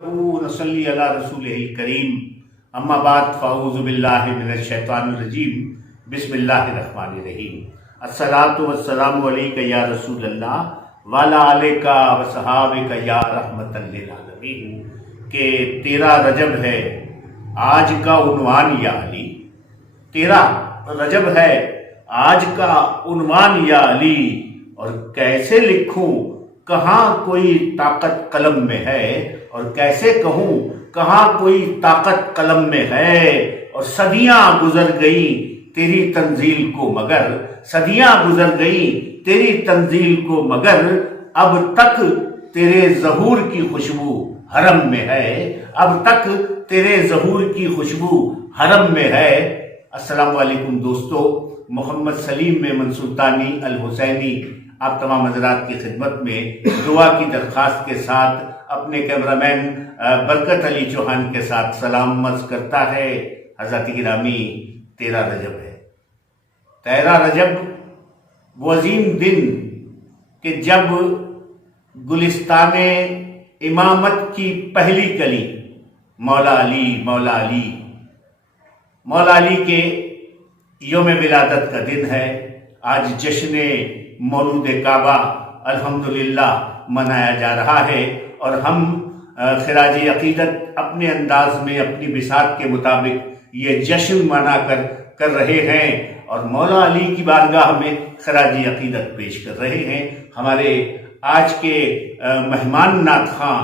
नसल्ली अला रसूलिहिल करीम अम्मा बाद फ़अऊज़ु बिल्लाहि मिनश शैतानिर रजीम बिस्मिल्लाहिर रहमानिर रहीम अस्सलातु वस्सलामु अलैका या रसूलल्लाह व अला आलिका व सहाबिका या रहमतल लिल आलमीन। के 13 रजब है आज का उन्वान या अली, 13 रजब है आज का उन्वान या अली। और कैसे लिखूं कहाँ कोई ताकत कलम में है, और कैसे कहूँ कहाँ कोई ताकत कलम में है। और सदियां गुजर गई तेरी तंजील को मगर, सदियां गुजर गई तेरी तंजील को मगर, अब तक तेरे ज़हूर की खुशबू हरम में है, अब तक तेरे ज़हूर की खुशबू हरम में है। अस्सलाम वालेकुम दोस्तों, मोहम्मद सलीम मेमन सुल्तानी अल हुसैनी आप तमाम हज़रात की खिदमत में दुआ की दरख्वास्त के साथ अपने कैमरामैन बरकत अली चौहान के साथ सलाम अर्ज़ करता है। हज़रत गिरामी 13 रजब है। 13 रजब वो अजीम दिन कि जब गुलिस्ताने इमामत की पहली कली मौला अली मौला अली मौला अली के योम विलादत का दिन है। आज जश्न मौलूद काबा अल्हम्दुलिल्लाह मनाया जा रहा है, और हम खिराज अकीदत अपने अंदाज में अपनी बिसात के मुताबिक ये जश्न मना कर रहे हैं, और मौला अली की बारगाह में खिराज अकीदत पेश कर रहे हैं। हमारे आज के मेहमान नात खां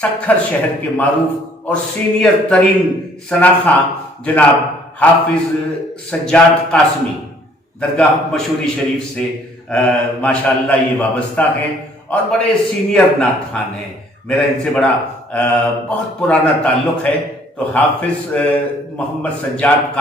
सक्खर शहर के मारूफ और सीनियर तरीन सनाखा जनाब हाफिज सज्जाद कासमी दरगाह मशहूरी शरीफ से माशाअल्लाह ये वाबस्ता हैं और बड़े सीनियर नात खान हैं। मेरा इनसे बड़ा बहुत पुराना ताल्लुक़ है। तो हाफिज मोहम्मद सज्जाद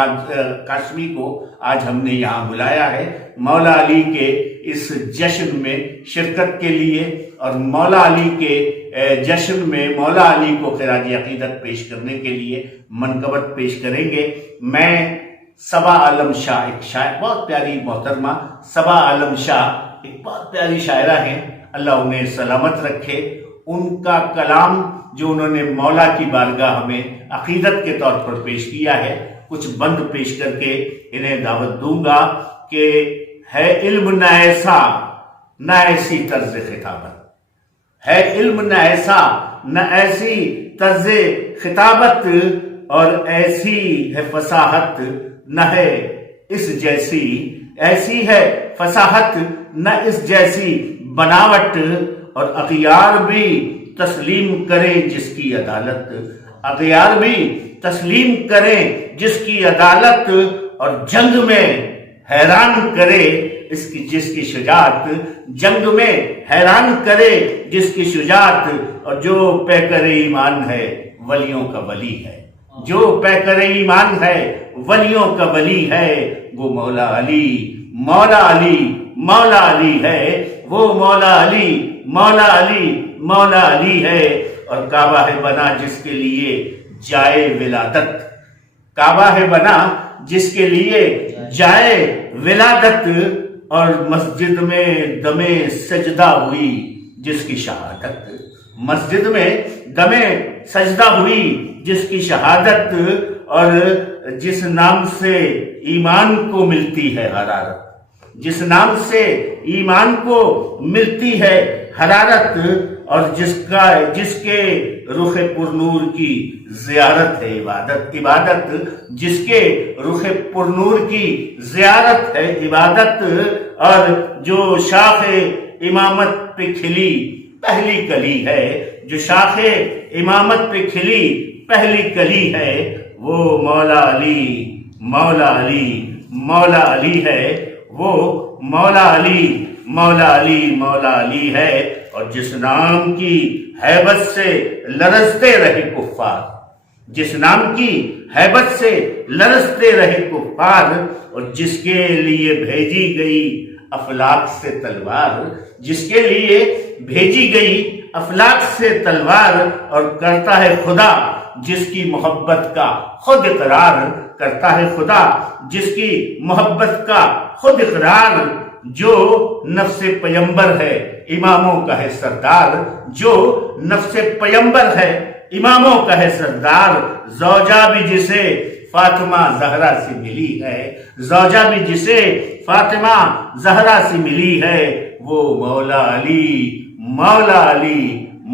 कासमी को आज हमने यहाँ बुलाया है मौला अली के इस जश्न में शिरकत के लिए, और मौला अली के जश्न में मौला अली को खिराज अकीदत पेश करने के लिए मनकबत पेश करेंगे। मैं सबा आलम शाह, एक शायर बहुत प्यारी मोहतरमा सबा आलम शाह एक बहुत प्यारी शायरा हैं, अल्लाह उन्हें सलामत रखे। उनका कलाम जो उन्होंने मौला की बारगाह में अकीदत के तौर पर पेश किया है, कुछ बंद पेश करके इन्हें दावत दूंगा कि है इल्म न ऐसा न ऐसी तर्ज खिताबत, है इल्म न ऐसा न ऐसी तर्ज खिताबत, और ऐसी है फसाहत न है इस जैसी, ऐसी है फसाहत न इस जैसी बनावट। और अगियार भी तस्लीम करें जिसकी अदालत, अगियार भी तस्लीम करें जिसकी अदालत, और जंग में हैरान करे इसकी जिसकी शुजात, जंग में हैरान करे जिसकी शुजात। और जो पैकर ईमान है वलियों का वली है, जो पैकर ईमान है वलियों का वली है, वो मौला अली मौला अली मौला अली है, वो मौला अली मौला अली मौला अली है। और काबा है बना जिसके लिए जाए विलादत, काबा है बना जिसके लिए जाए विलादत, और मस्जिद में दमे सजदा हुई जिसकी शहादत, मस्जिद में दमे सजदा हुई जिसकी शहादत। और जिस नाम से ईमान को मिलती है हरारत, जिस नाम से ईमान को मिलती है हरारत, और जिसके रुखे पुरनूर की ज़ियारत है इबादत, इबादत जिसके रुखे पुरनूर की ज़ियारत है इबादत। और जो शाखे इमामत पे खिली पहली कली है, जो शाखे इमामत पे खिली पहली कली है, वो मौला अली मौला अली मौला अली है, वो मौला अली मौला अली मौला अली है। और जिस नाम की हैबत से लरजते रहे कुफ्फार, जिस नाम की हैबत से लरजते रहे कुफ्फार, और जिसके लिए भेजी गई अफलाक से तलवार, जिसके लिए भेजी गई अफलाक से तलवार, और करता है खुदा जिसकी मोहब्बत का खुद इकरार, करता है खुदा जिसकी मोहब्बत का खुद इकरार। जो नफ्से पैगंबर है इमामों का है सरदार, जो नफ्से पैगंबर है اماموں کا ہے سردار، زوجہ بھی جسے فاطمہ زہرا سے ملی ہے، زوجہ بھی جسے فاطمہ زہرا سے ملی ہے، وہ مولا علی مولا علی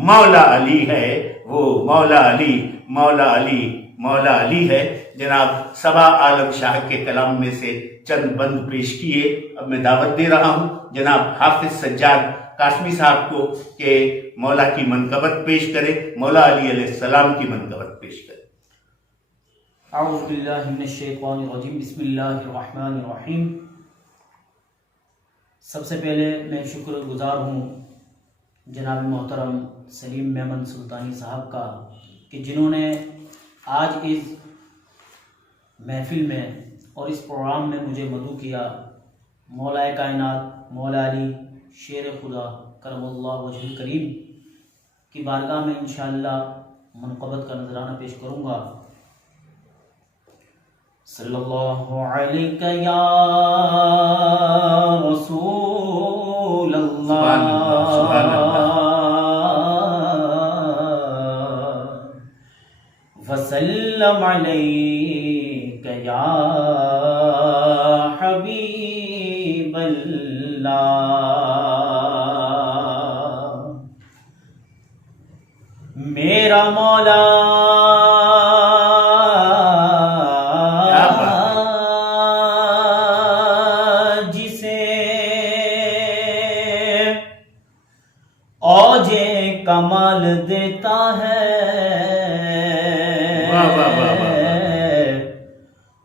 مولا علی ہے، وہ مولا علی مولا علی مولا علی ہے۔ جناب صبا عالم شاہ کے کلام میں سے چند بند پیش کیے، اب میں دعوت دے رہا ہوں جناب حافظ سجاد قاسمی صاحب کو کہ مولا کی منقبت پیش کرے، مولا علی علیہ السلام کی منقبت پیش کرے۔ اعوذ باللہ من الشیطان الرجیم، بسم اللہ الرحمن الرحیم۔ سب سے پہلے میں شکر گزار ہوں جناب محترم سلیم میمن سلطانی صاحب کا کہ جنہوں نے آج اس محفل میں اور اس پروگرام میں مجھے مدعو کیا۔ مولا کائنات مولا علی شیر خدا کرم اللہ وجہ کریم کی بارگاہ میں انشاءاللہ منقبت کا نذرانہ پیش کروں گا۔ صلی اللہ علیہ یا رسول اللہ، وسلم علیک یا حبیب اللہ۔ میرا مولا جسے اوج کمال دیتا ہے،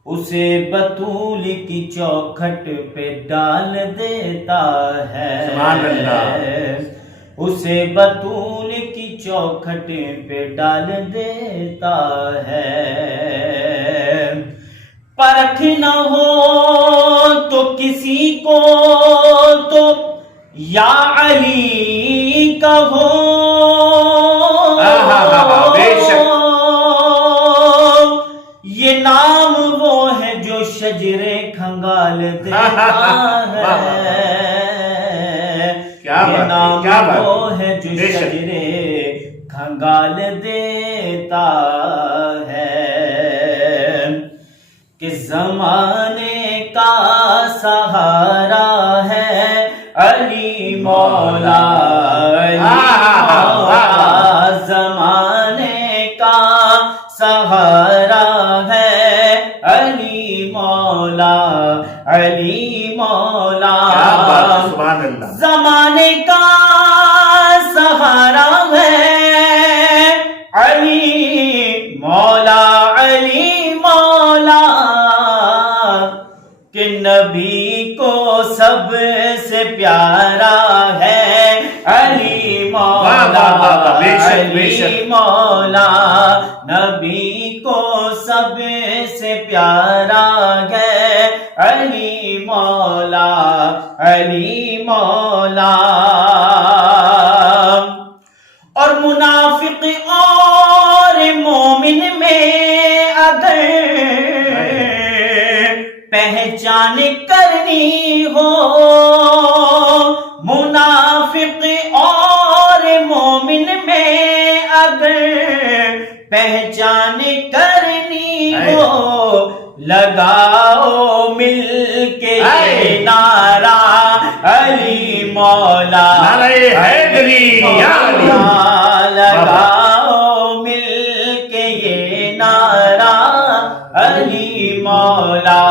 اسے بطول کی چوکھٹ پہ ڈال دیتا ہے، سبحان اللہ، اسے بطول کی چوکھٹ پہ ڈال دیتا ہے۔ پرکھ نہ ہو تو کسی کو تو یا علی کہو، یہ نام وہ ہے جو شجرے کھنگال دیتا ہے، یہ نام وہ ہے جو شجرے کھنگال دیتا ہے، کہ زمانے کا سہارا ہے علی مولا، علی مولا، زمانے کا سہارا ہے علی مولا، علی مولا، زمانے کا سہارا ہے علی مولا، علی مولا، کہ نبی کو سب سے پیارا ہے علی مولا، علی مولا، نبی کو سب سے پیارا ہے علی مولا، علی مولا۔ اور منافق اور مومن میں اگر پہچان کرنی ہو، منافق اور مومن میں اگر پہچان کرنی ہو، لگاؤ مل کے یہ نعرہ علی مولا، علی مولا، لگاؤ مل کے یہ نعرہ علی مولا،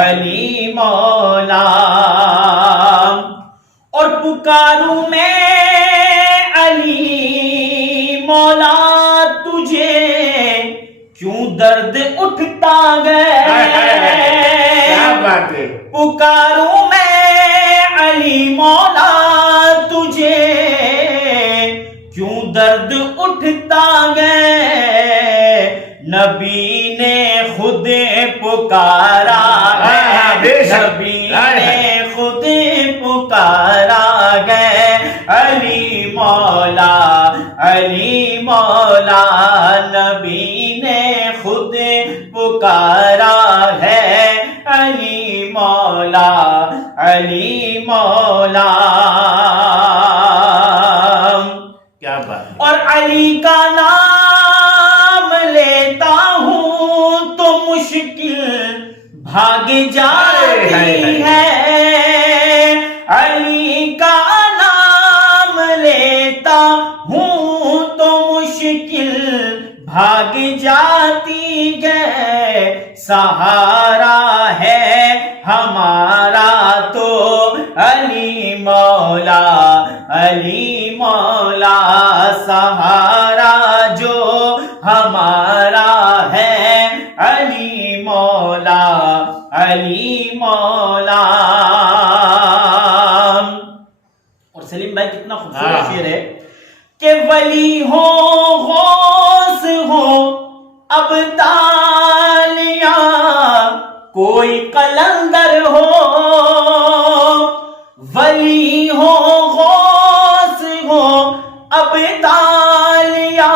علی مولا۔ اور پکاروں میں علی مولا تجھے، کیوں درد اٹھتا ہے، پکاروں میں علی مولا تجھے، کیوں درد اٹھتا ہے، نبی نے خود پکارا ہے، نبی نے خود پکارا ہے علی مولا، علی مولا، نبی نے خود پکارا ہے علی مولا، علی مولا۔ کیا بات، اور علی کا نام جاتی ہے، علی کا نام لیتا ہوں تو مشکل بھاگ جاتی ہے، سہارا ہے ہمارا تو علی مولا، علی مولا، سہارا جو ہمارا ہے علی مولا، علی مولا۔ اور سلیم بھائی کتنا خوبصورت شعر ہے کہ ولی ہو غوث ہو ابدال یا کوئی قلندر ہو، ولی ہو غوث ہو ابدال یا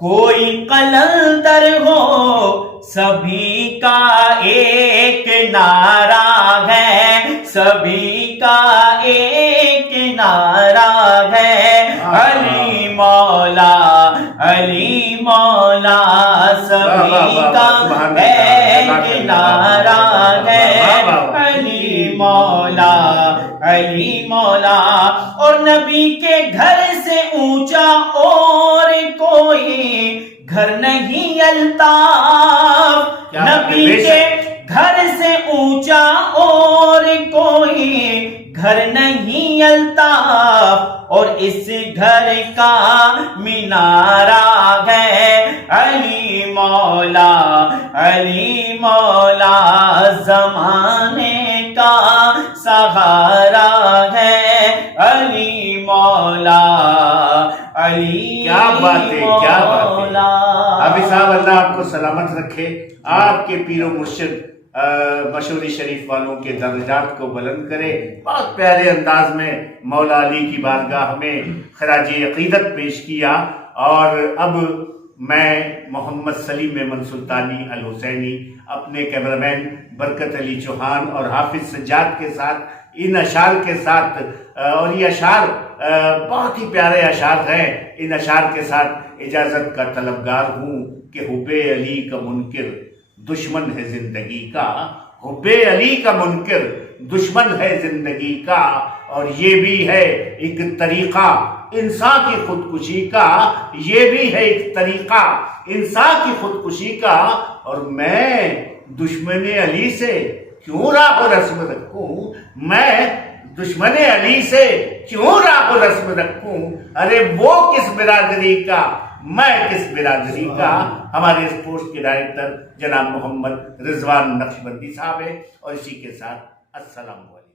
کوئی قلندر ہو، سبھی کا ایک نعرہ ہے، سبھی کا ایک نعرہ ہے، علی مولا، علی مولا، سبھی کا ایک نعرہ ہے، علی مولا، علی مولا۔ اور نبی کے گھر سے اونچا اور کوئی گھر نہیں الطاف، نبی کے گھر سے اونچا اور کوئی گھر نہیں الطاف، اور اس گھر کا مینارہ ہے علی مولا، علی مولا، زمانے کا سہارا ہے علی مولا، علی کیا بات ہے، کیا بات ہے۔ مولا۔ حافظ صاحب اللہ آپ کو سلامت رکھے، آپ کے پیر و مرشد مشہوری شریف والوں کے درجات کو بلند کرے۔ بہت پیارے انداز میں مولا علی کی بارگاہ میں خراج عقیدت پیش کیا، اور اب میں محمد سلیم میمن سلطانی الحسینی اپنے کیمرامین برکت علی چوہان اور حافظ سجاد کے ساتھ ان اشعار کے ساتھ، اور یہ اشعار بہت ہی پیارے اشعار ہیں، ان اشعار کے ساتھ اجازت کا طلبگار ہوں کہ حب علی کا منکر دشمن ہے زندگی کا، حب علی کا منکر دشمن ہے زندگی کا، اور یہ بھی ہے ایک طریقہ انسان کی خودکشی کا، یہ بھی ہے ایک طریقہ انسان کی خودکشی کا، اور میں دشمن علی سے کیوں راہ و رسم رکھوں، میں دشمن علی سے کیوں راہ و رسم رکھوں، ارے وہ کس برادری کا میں کس برادری کا۔ ہمارے اس پوسٹ کے ڈائریکٹر جناب محمد رضوان نقشبندی صاحب ہے، اور اسی کے ساتھ السلام علیکم۔